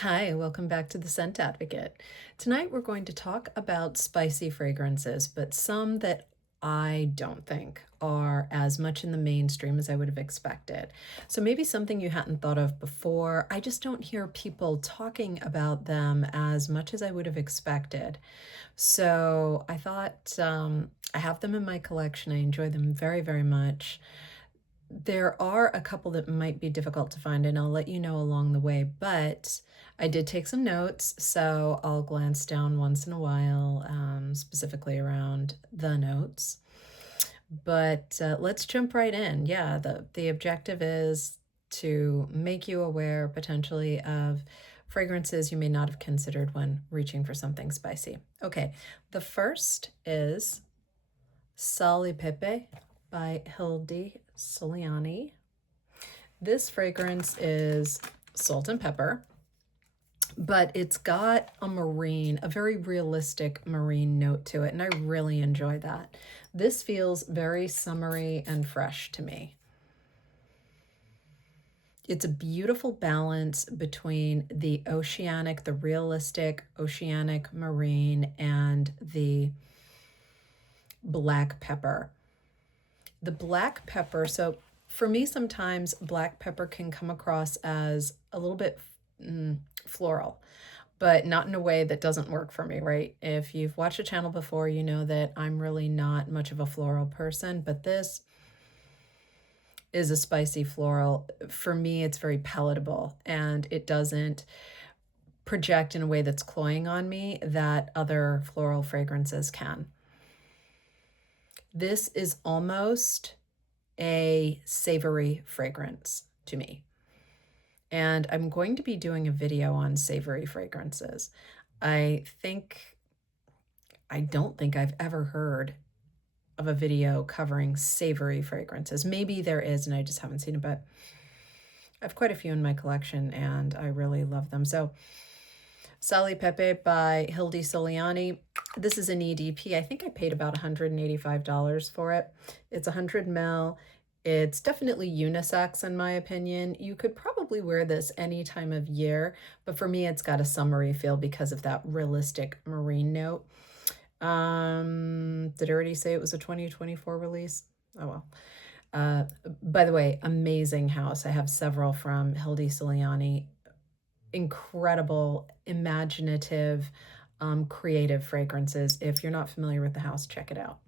Hi, welcome back to the Scent Advocate. Tonight we're going to talk about spicy fragrances, but some that I don't think are as much in the mainstream as I would have expected. So maybe something you hadn't thought of before. I just don't hear people talking about them as much as I would have expected. So I thought I have them in my collection. I enjoy them very, very much. There are a couple that might be difficult to find, and I'll let you know along the way, but I did take some notes, so I'll glance down once in a while, specifically around the notes. But let's jump right in. Yeah, the objective is to make you aware potentially of fragrances you may not have considered when reaching for something spicy. Okay, the first is Sali Pepe by Hilde Soliani. This fragrance is salt and pepper, but it's got a very realistic marine note to it, and I really enjoy that. This feels very summery and fresh to me. It's a beautiful balance between the realistic oceanic marine, and the black pepper. The black pepper, so for me, sometimes black pepper can come across as a little bit floral, but not in a way that doesn't work for me, right? If you've watched the channel before, you know that I'm really not much of a floral person, but this is a spicy floral. For me, it's very palatable, and it doesn't project in a way that's cloying on me that other floral fragrances can. This is almost a savory fragrance to me. And I'm going to be doing a video on savory fragrances. I don't think I've ever heard of a video covering savory fragrances. Maybe there is, and I just haven't seen it, but I have quite a few in my collection, and I really love them. So, Sali Pepe by Hilde Soliani. This is an EDP. I think I paid about $185 for it. It's 100 ml. It's definitely unisex in my opinion. You could probably wear this any time of year, but for me, it's got a summery feel because of that realistic marine note. Did I already say it was a 2024 release? Oh well. By the way, amazing house. I have several from Hilde Soliani. Incredible, imaginative, creative fragrances. If you're not familiar with the house, check it out.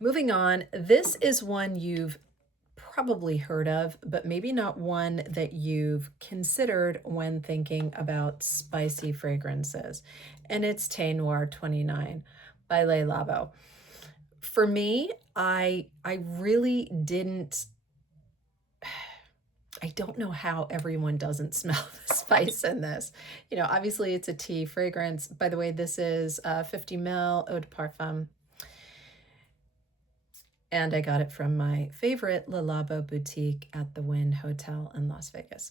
Moving on, this is one you've probably heard of, but maybe not one that you've considered when thinking about spicy fragrances. And it's Thé Noir 29 by Labo. For me, I really didn't, I don't know how everyone doesn't smell the spice in this. You know, obviously it's a tea fragrance. By the way, this is 50 ml Eau de Parfum. And I got it from my favorite Labo boutique at the Wynn Hotel in Las Vegas.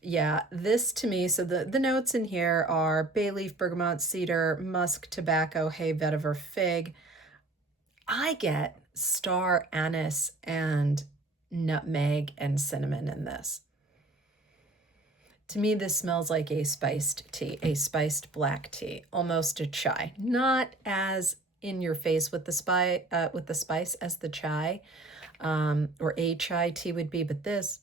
Yeah, this to me, so the notes in here are bay leaf, bergamot, cedar, musk, tobacco, hay, vetiver, fig. I get star anise and nutmeg and cinnamon in this. To me, this smells like a spiced tea, a spiced black tea, almost a chai. Not as in your face with the spice as the chai, or a chai tea would be, but this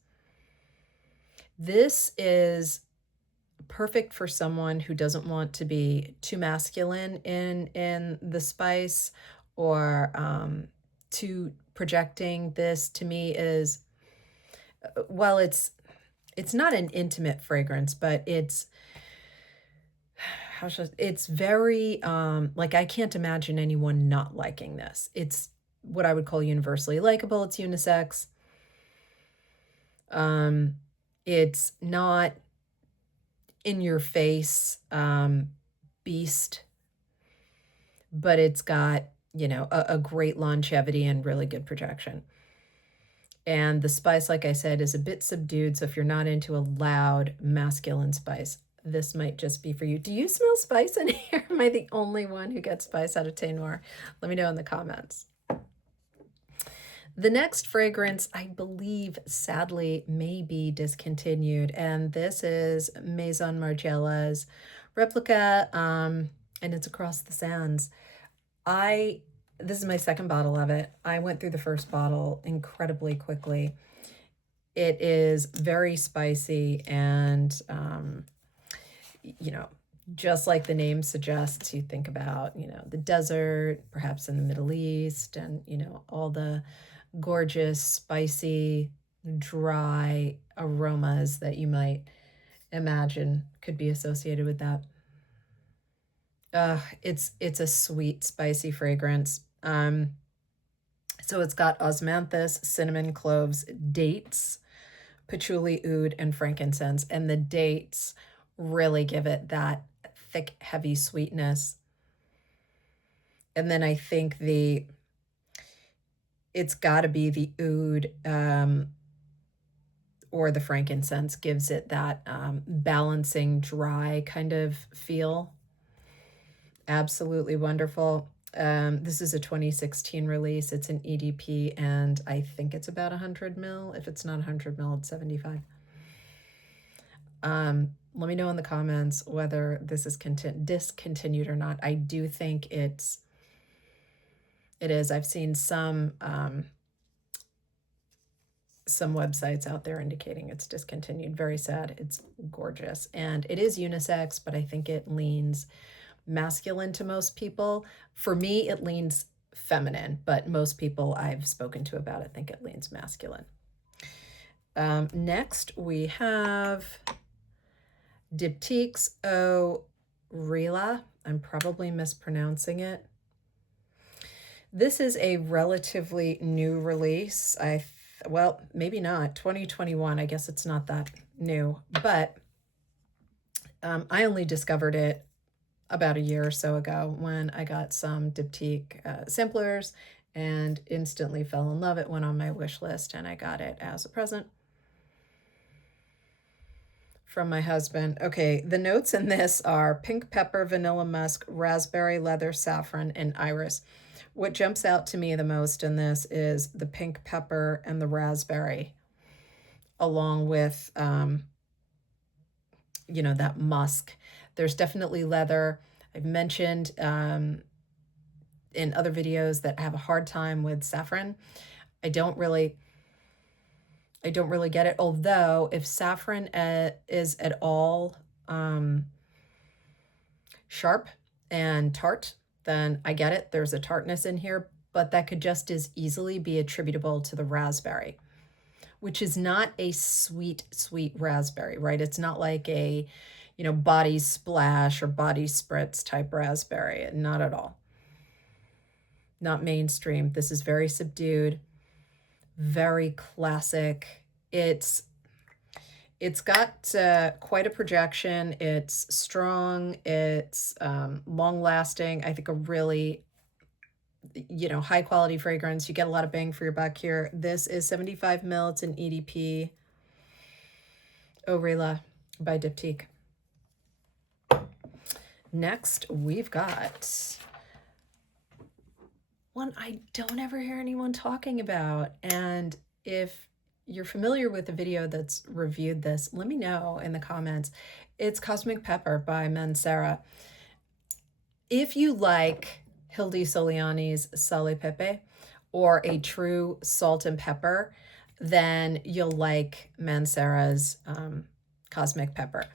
is perfect for someone who doesn't want to be too masculine in the spice, or too projecting. This to me is, well, it's not an intimate fragrance, but it's very like, I can't imagine anyone not liking this. It's what I would call universally likable. It's unisex. It's not in your face beast, but it's got, you know, a great longevity and really good projection. And the spice, like I said, is a bit subdued. So if you're not into a loud masculine spice, this might just be for you. Do you smell spice in here? Am I the only one who gets spice out of Thé Noir? Let me know in the comments. The next fragrance, I believe, sadly, may be discontinued, and this is Maison Margiela's replica, and it's Across the Sands. This is my second bottle of it. I went through the first bottle incredibly quickly. It is very spicy and, you know, just like the name suggests, you think about, the desert, perhaps in the Middle East, and, all the gorgeous, spicy, dry aromas that you might imagine could be associated with that. It's a sweet, spicy fragrance. So it's got osmanthus, cinnamon, cloves, dates, patchouli, oud, and frankincense. And the dates really give it that thick, heavy sweetness. And then I think it's got to be the oud or the frankincense gives it that balancing, dry kind of feel. Absolutely wonderful. This is a 2016 release. It's an EDP, and I think it's about 100 mil. If it's not 100 mil, it's 75. Let me know in the comments whether this is discontinued or not. I do think it is. I've seen some websites out there indicating it's discontinued. Very sad. It's gorgeous. And it is unisex, but I think it leans masculine to most people. For me, it leans feminine, but most people I've spoken to about it think it leans masculine. Next, we have Diptyque's Eau Rihla. I'm probably mispronouncing it. This is a relatively new release. Well, maybe not. 2021. I guess it's not that new, but I only discovered it about a year or so ago when I got some Diptyque samplers and instantly fell in love. It went on my wish list and I got it as a present from my husband. Okay, the notes in this are pink pepper, vanilla musk, raspberry, leather, saffron, and iris. What jumps out to me the most in this is the pink pepper and the raspberry, along with, that musk. There's definitely leather. I've mentioned in other videos that I have a hard time with saffron. I don't really get it. Although if saffron is at all sharp and tart, then I get it. There's a tartness in here, but that could just as easily be attributable to the raspberry, which is not a sweet, sweet raspberry, right? It's not like a, body splash or body spritz type raspberry. Not at all. Not mainstream. This is very subdued, very classic. It's got quite a projection. It's strong. It's long lasting. I think a really, high quality fragrance. You get a lot of bang for your buck here. This is 75 mil. It's an EDP. Eau Rihla by Diptyque. Next, we've got one I don't ever hear anyone talking about. And if you're familiar with the video that's reviewed this, let me know in the comments. It's Cosmic Pepper by Mancera. If you like Hilde Soliani's Sale Pepe or a true salt and pepper, then you'll like Mancera's Cosmic Pepper,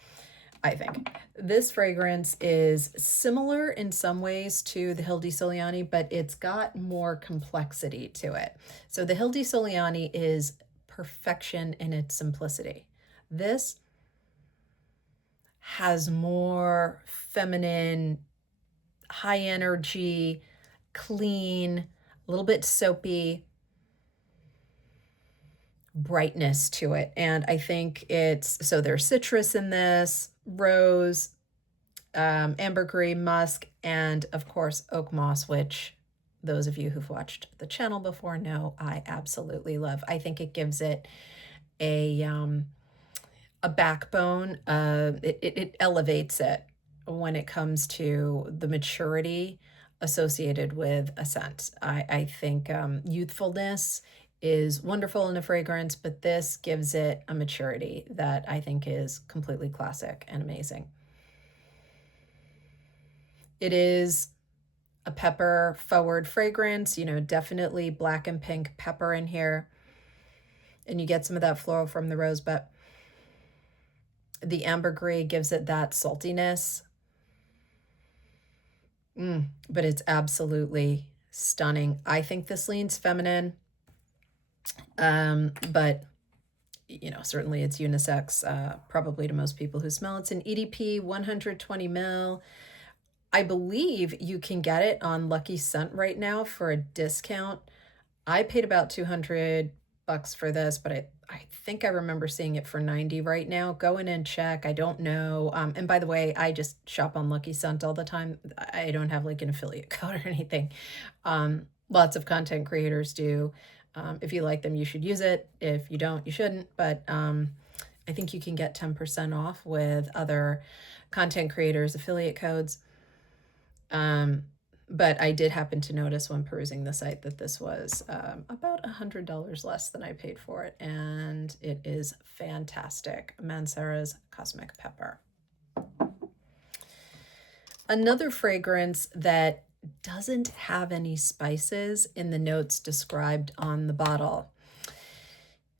I think. This fragrance is similar in some ways to the Hilde Soliani, but it's got more complexity to it. So the Hilde Soliani is perfection in its simplicity. This has more feminine, high energy, clean, a little bit soapy brightness to it. And I think so there's citrus in this, rose, ambergris, musk, and of course oak moss, which those of you who've watched the channel before know I absolutely love. I think it gives it a backbone. It elevates it when it comes to the maturity associated with a scent. I think youthfulness is wonderful in a fragrance, but this gives it a maturity that I think is completely classic and amazing. It is a pepper forward fragrance, you know, definitely black and pink pepper in here. And you get some of that floral from the rose, but the ambergris gives it that saltiness. But it's absolutely stunning. I think this leans feminine, but you know, certainly it's unisex, probably to most people who smell. It's an EDP 120 ml. I believe you can get it on Lucky Scent right now for a discount. I paid about $200 for this, but I think I remember seeing it for 90 right now. Go in and check. I don't know. And by the way, I just shop on Lucky Scent all the time. I don't have like an affiliate code or anything. Lots of content creators do. If you like them, you should use it. If you don't, you shouldn't. But I think you can get 10% off with other content creators' affiliate codes. But I did happen to notice when perusing the site that this was about $100 less than I paid for it, and it is fantastic. Mancera's Cosmic Pepper. Another fragrance that doesn't have any spices in the notes described on the bottle,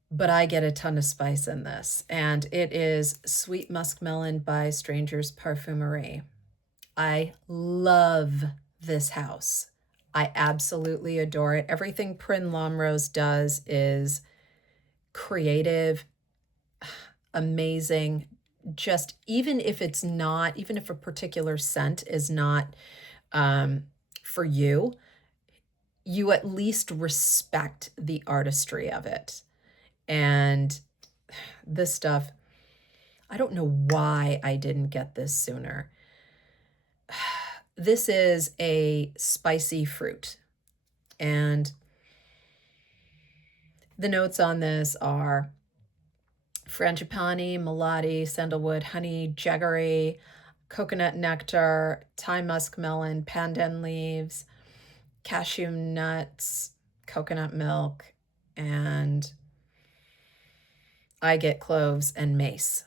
but I get a ton of spice in this, and it is Sweet Muskmelon by Stranger's Parfumerie. I love this house. I absolutely adore it. Everything Prin Lomrose does is creative, amazing. Just even if it's not, even if a particular scent is not for you, you at least respect the artistry of it. And this stuff, I don't know why I didn't get this sooner. This is a spicy fruit, and the notes on this are frangipani, melati, sandalwood, honey, jaggery, coconut nectar, Thai muskmelon, pandan leaves, cashew nuts, coconut milk, and I get cloves and mace.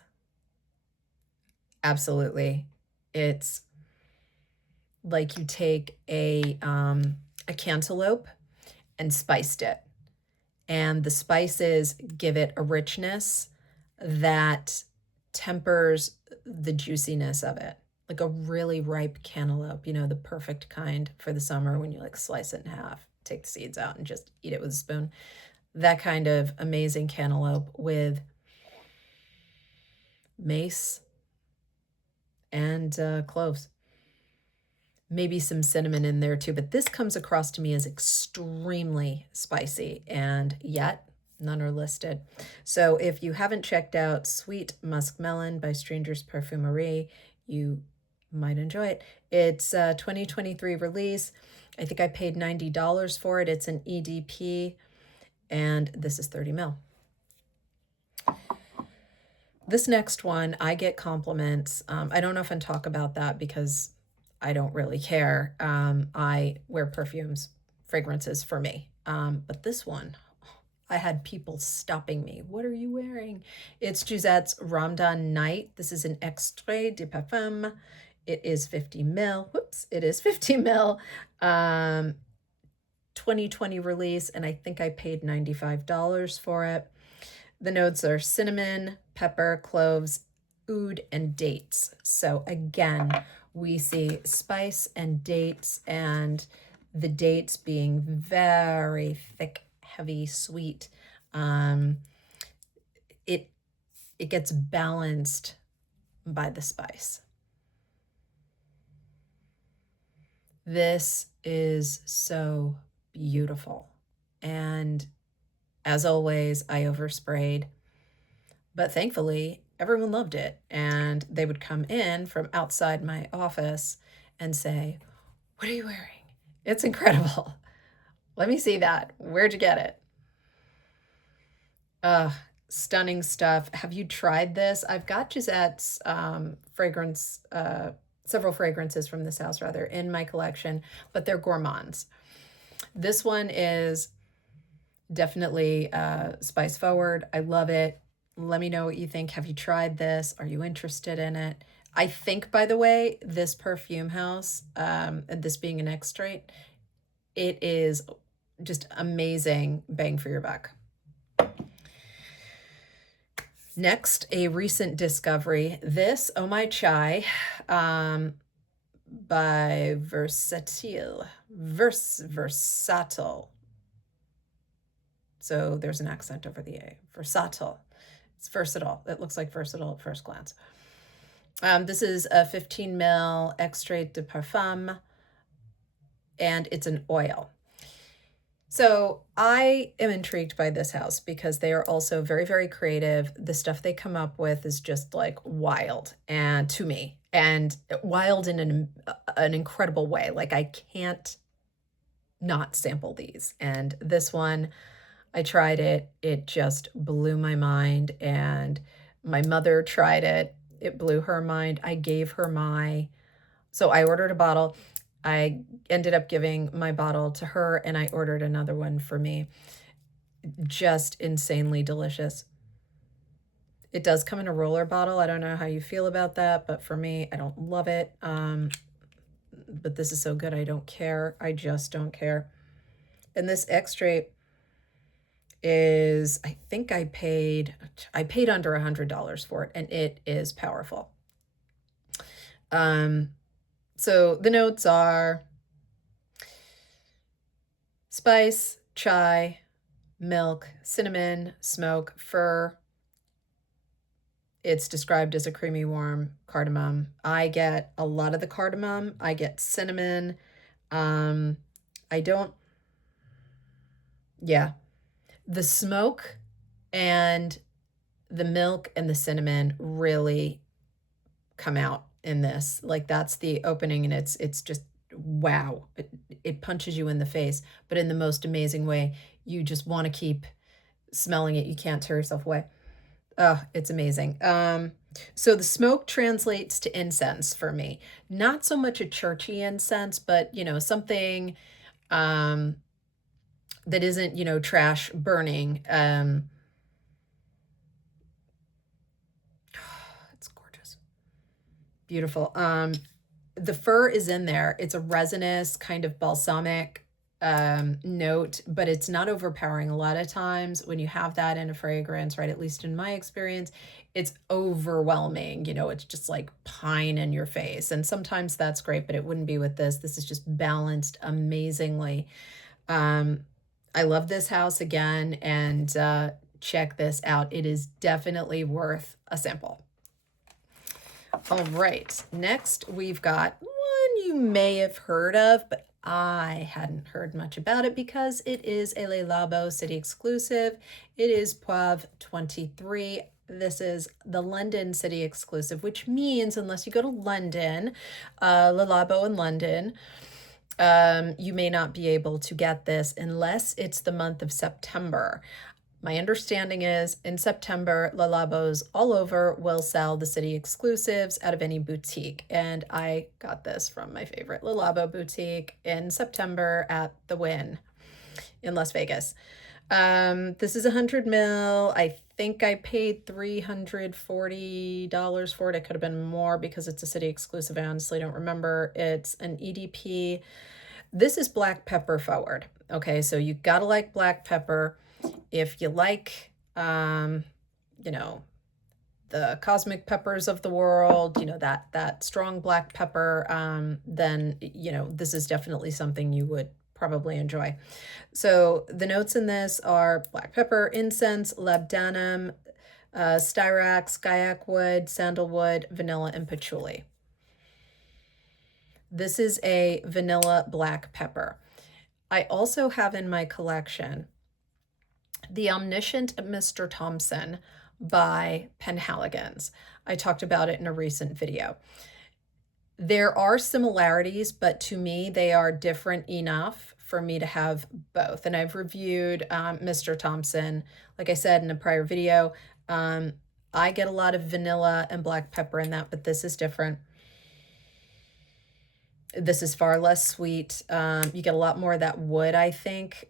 Absolutely. It's like you take a cantaloupe and spiced it. And the spices give it a richness that tempers the juiciness of it. Like a really ripe cantaloupe, you know, the perfect kind for the summer when you like slice it in half, take the seeds out and just eat it with a spoon. That kind of amazing cantaloupe with mace and cloves. Maybe some cinnamon in there too, but this comes across to me as extremely spicy, and yet none are listed. So if you haven't checked out Sweet Muskmelon by Stranger's Parfumerie, you might enjoy it. It's a 2023 release. I think I paid $90 for it. It's an EDP, and this is 30 ml. This next one, I get compliments. I don't often talk about that because I don't really care. I wear fragrances for me. But this one, I had people stopping me. What are you wearing? It's Jousset's Ramdan Night. This is an extrait de parfum. It is 50 ml. Whoops, it is 50 ml. 2020 release, and I think I paid $95 for it. The notes are cinnamon, pepper, cloves, oud, and dates. So again, we see spice and dates, and the dates being very thick, heavy, sweet. It gets balanced by the spice. This is so beautiful. And as always, I oversprayed, but thankfully everyone loved it. And they would come in from outside my office and say, "What are you wearing? It's incredible. Let me see that. Where'd you get it?" Stunning stuff. Have you tried this? I've got Jousette's fragrance, several fragrances from this house rather in my collection, but they're gourmands. This one is Definitely spice forward. I love it. Let me know what you think. Have you tried this? Are you interested in it? I think, by the way, this perfume house, this being an extrait, it is just amazing bang for your buck. Next, a recent discovery. This Oh My Chai by Versatile. Versatile. So there's an accent over the A. Versatile. It's versatile. It looks like versatile at first glance. This is a 15 ml extrait de parfum, and it's an oil. So I am intrigued by this house because they are also very, very creative. The stuff they come up with is just like wild, and to me, and wild in an incredible way. Like I can't not sample these. And this one, I tried it. It just blew my mind. And my mother tried it. It blew her mind. I gave her so I ordered a bottle. I ended up giving my bottle to her, and I ordered another one for me. Just insanely delicious. It does come in a roller bottle. I don't know how you feel about that, but for me, I don't love it. But this is so good, I don't care. I just don't care. And this extrait is, I think I paid under $100 for it, and it is powerful. So the notes are spice, chai, milk, cinnamon, smoke, fir. It's described as a creamy, warm cardamom. I get a lot of the cardamom. I get cinnamon. The smoke and the milk and the cinnamon really come out in this. Like that's the opening, and it's just wow. It punches you in the face, but in the most amazing way. You just want to keep smelling it. You can't tear yourself away. Oh, it's amazing. So the smoke translates to incense for me. Not so much a churchy incense, but something that isn't, trash burning. It's gorgeous. Beautiful. The fir is in there. It's a resinous kind of balsamic note, but it's not overpowering. A lot of times when you have that in a fragrance, right, at least in my experience, it's overwhelming. It's just like pine in your face. And sometimes that's great, but it wouldn't be with this. This is just balanced amazingly. I love this house again, and check this out. It is definitely worth a sample. All right, next we've got one you may have heard of, but I hadn't heard much about it because it is a Labo city exclusive. It is Poivre 23. This is the London city exclusive, which means unless you go to London, Labo in London, you may not be able to get this unless it's the month of September. My understanding is in September, Labos all over will sell the city exclusives out of any boutique. And I got this from my favorite Labo boutique in September at the Wynn in Las Vegas. This is 100 ml. I think I paid $340 for it. It could have been more because it's a city exclusive. I honestly don't remember. It's an EDP. This is black pepper forward. Okay, so you gotta like black pepper. If you like, the cosmic peppers of the world, that strong black pepper, then, this is definitely something you would probably enjoy. So the notes in this are black pepper, incense, labdanum, styrax, kayak wood, sandalwood, vanilla, and patchouli. This is a vanilla black pepper. I also have in my collection the Omniscient Mr. Thompson by Penhaligon's. I talked about it in a recent video. There are similarities, but to me, they are different enough for me to have both. And I've reviewed Mr. Thompson, like I said in a prior video. I get a lot of vanilla and black pepper in that, but this is different. This is far less sweet. You get a lot more of that wood, I think.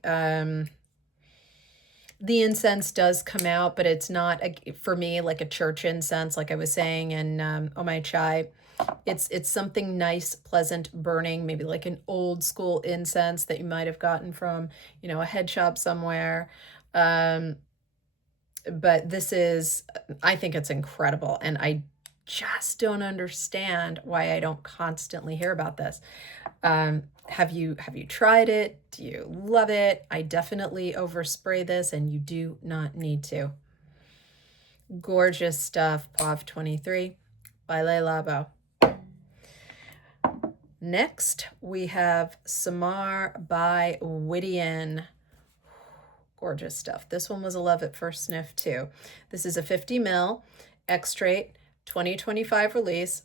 The incense does come out, but it's not, for me, like a church incense, like I was saying in Oh My Chai. It's something nice, pleasant, burning, maybe like an old school incense that you might have gotten from, a head shop somewhere. But this is, I think it's incredible. And I just don't understand why I don't constantly hear about this. Have you tried it? Do you love it? I definitely overspray this, and you do not need to. Gorgeous stuff. Poivre 23 by Labo. Next, we have Samar by Widian. Gorgeous stuff. This one was a love at first sniff too. This is a 50 ml extrait 2025 release.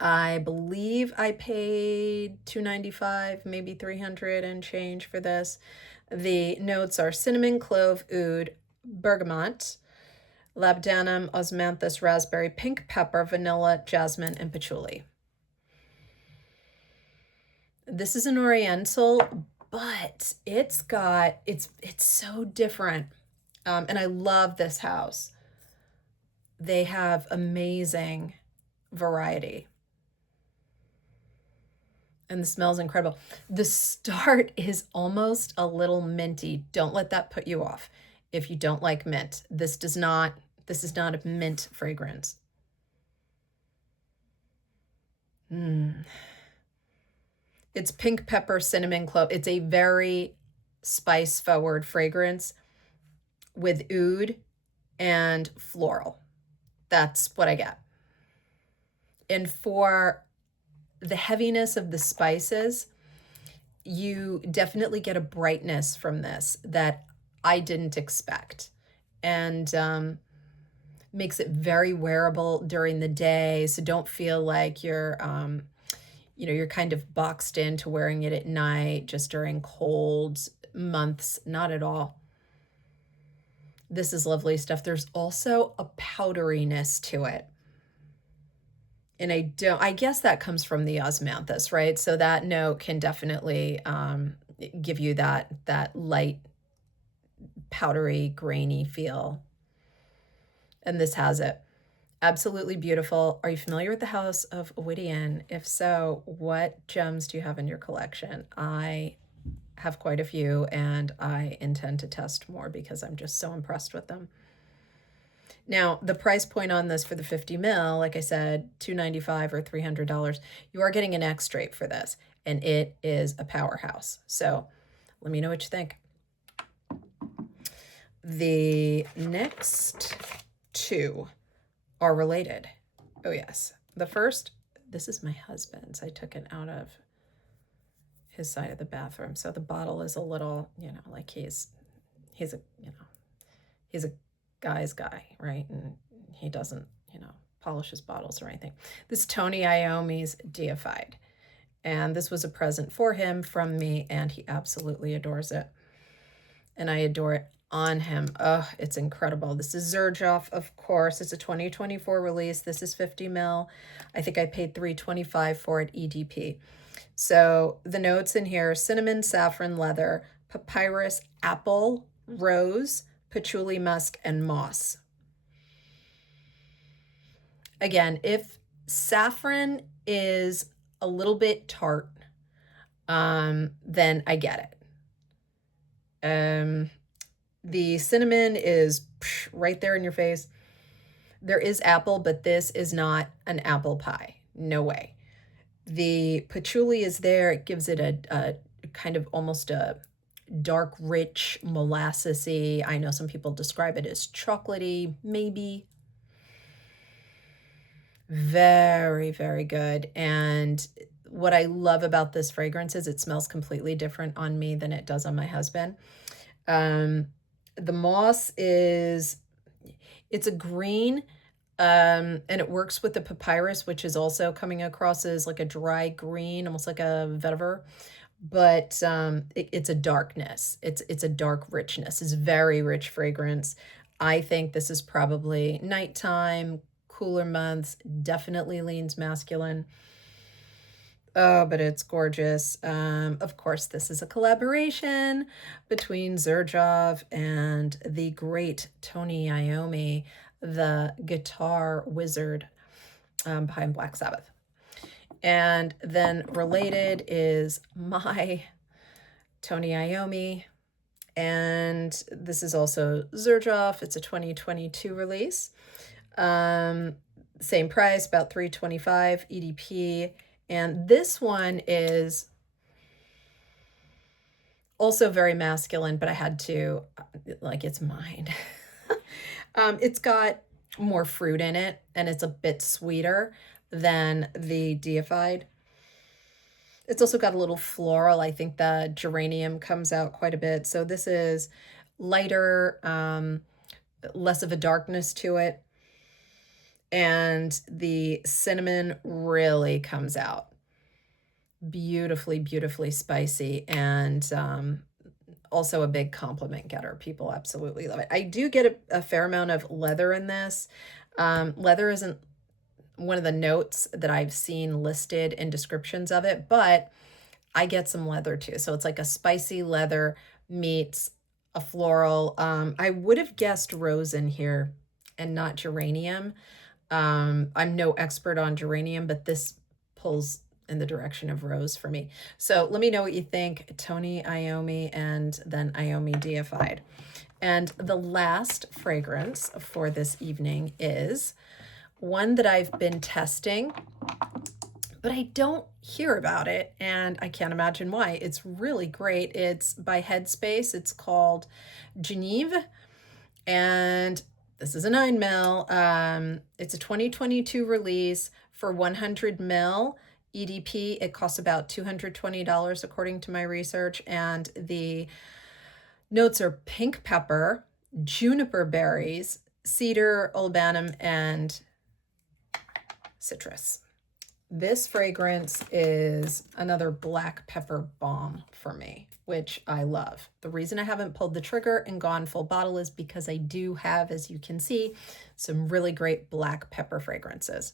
I believe I paid $295, maybe $300 and change for this. The notes are cinnamon, clove, oud, bergamot, labdanum, osmanthus, raspberry, pink pepper, vanilla, jasmine, and patchouli. This is an oriental, but it's so different. And I love this house. They have amazing variety. And the smell's incredible. The start is almost a little minty. Don't let that put you off. If you don't like mint, this is not a mint fragrance. It's pink pepper, cinnamon, clove. It's a very spice forward fragrance with oud and floral. That's what I get. And for the heaviness of the spices, you definitely get a brightness from this that I didn't expect, and makes it very wearable during the day. So don't feel like you're kind of boxed into wearing it at night just during cold months. Not at all. This is lovely stuff. There's also a powderiness to it. And I guess that comes from the osmanthus, right? So that note can definitely give you that light, powdery, grainy feel. And this has it. Absolutely beautiful. Are you familiar with the house of Widian? If so, what gems do you have in your collection? I have quite a few, and I intend to test more because I'm just so impressed with them. Now, the price point on this for the 50 ml, like I said, $295 or $300. You are getting an extrait for this, and it is a powerhouse. So let me know what you think. The next two are related. Oh, yes. The first, this is my husband's. I took it out of his side of the bathroom. So the bottle is a little, like he's a guy's guy, right? And he doesn't, polish his bottles or anything. This Tony Iommi's Deified. And this was a present for him from me, and he absolutely adores it. And I adore it on him. Oh, it's incredible. This is Xerjoff, of course. It's a 2024 release. This is 50 ml. I think I paid $325 for it EDP. So the notes in here: cinnamon, saffron, leather, papyrus, apple, rose, patchouli, musk, and moss. Again, if saffron is a little bit tart, then I get it. The cinnamon is right there in your face. There is apple, but this is not an apple pie. No way. The patchouli is there. It gives it a kind of almost a dark, rich, molassesy. I know some people describe it as chocolatey, maybe. Very, very good. And what I love about this fragrance is it smells completely different on me than it does on my husband. The moss it's a green, and it works with the papyrus, which is also coming across as like a dry green, almost like a vetiver. But it's a darkness. It's a dark richness. It's very rich fragrance. I think this is probably nighttime, cooler months, definitely leans masculine. Oh, but it's gorgeous. Of course, this is a collaboration between Xerjoff and the great Tony Iommi, the guitar wizard behind Black Sabbath. And then related is my Tony Iommi, and this is also Xerjoff. It's a 2022 release. Same price, about $325 EDP. And this one is also very masculine, but I had to, like, it's mine. It's got more fruit in it, and it's a bit sweeter than the Deified. It's also got a little floral. I think the geranium comes out quite a bit. So this is lighter, less of a darkness to it. And the cinnamon really comes out. Beautifully, beautifully spicy, and also a big compliment getter. People absolutely love it. I do get a fair amount of leather in this. Leather isn't one of the notes that I've seen listed in descriptions of it, but I get some leather too. So it's like a spicy leather meets a floral. I would have guessed rose in here and not geranium. I'm no expert on geranium, but this pulls in the direction of rose for me. So let me know what you think. Tony Iommi and then Iommi Deified. And the last fragrance for this evening is one that I've been testing, but I don't hear about it, and I can't imagine why. It's really great. It's by Headspace. It's called Genievre, and this is a 9 mil. It's a 2022 release for 100 mil EDP. It costs about $220 according to my research, and the notes are pink pepper, juniper berries, cedar, olibanum, and citrus. This fragrance is another black pepper bomb for me, which I love. The reason I haven't pulled the trigger and gone full bottle is because I do have, as you can see, some really great black pepper fragrances.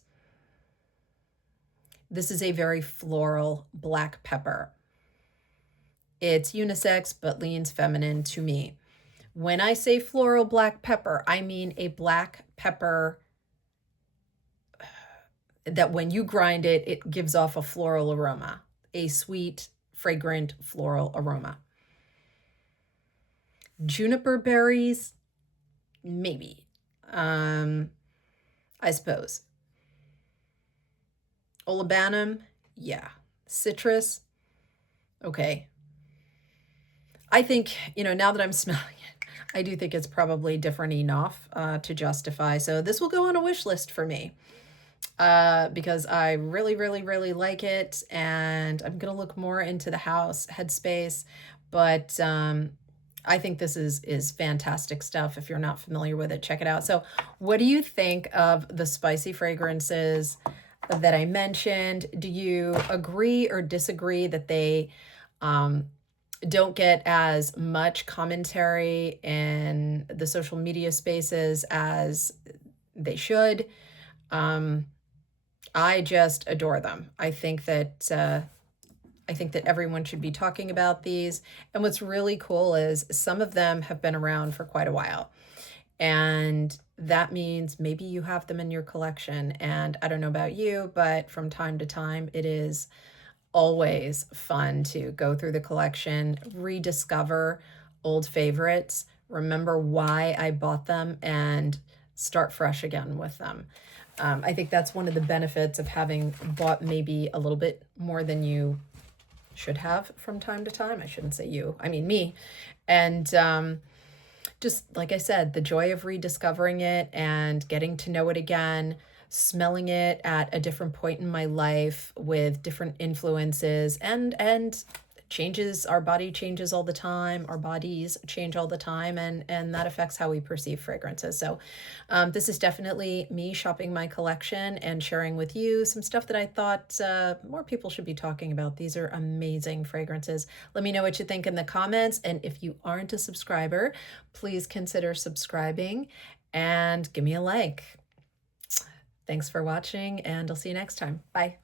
This is a very floral black pepper. It's unisex, but leans feminine to me. When I say floral black pepper, I mean a black pepper that when you grind it, it gives off a floral aroma, a sweet, fragrant floral aroma. Juniper berries, maybe, I suppose. Olibanum, yeah. Citrus, okay. I think, now that I'm smelling it, I do think it's probably different enough to justify. So this will go on a wish list for me. Because I really, really, really like it, and I'm going to look more into the house Headspace, but I think this is fantastic stuff. If you're not familiar with it, check it out. So what do you think of the spicy fragrances that I mentioned? Do you agree or disagree that they don't get as much commentary in the social media spaces as they should? I just adore them. I think that everyone should be talking about these. And what's really cool is some of them have been around for quite a while. And that means maybe you have them in your collection. And I don't know about you, but from time to time, it is always fun to go through the collection, rediscover old favorites, remember why I bought them, and start fresh again with them. I think that's one of the benefits of having bought maybe a little bit more than you should have from time to time. I shouldn't say you, I mean me. And just like I said, the joy of rediscovering it and getting to know it again, smelling it at a different point in my life with different influences, and changes. Our body changes all the time. Our bodies change all the time, and that affects how we perceive fragrances. So this is definitely me shopping my collection and sharing with you some stuff that I thought more people should be talking about. These are amazing fragrances. Let me know what you think in the comments. And if you aren't a subscriber, please consider subscribing and give me a like. Thanks for watching, and I'll see you next time. Bye.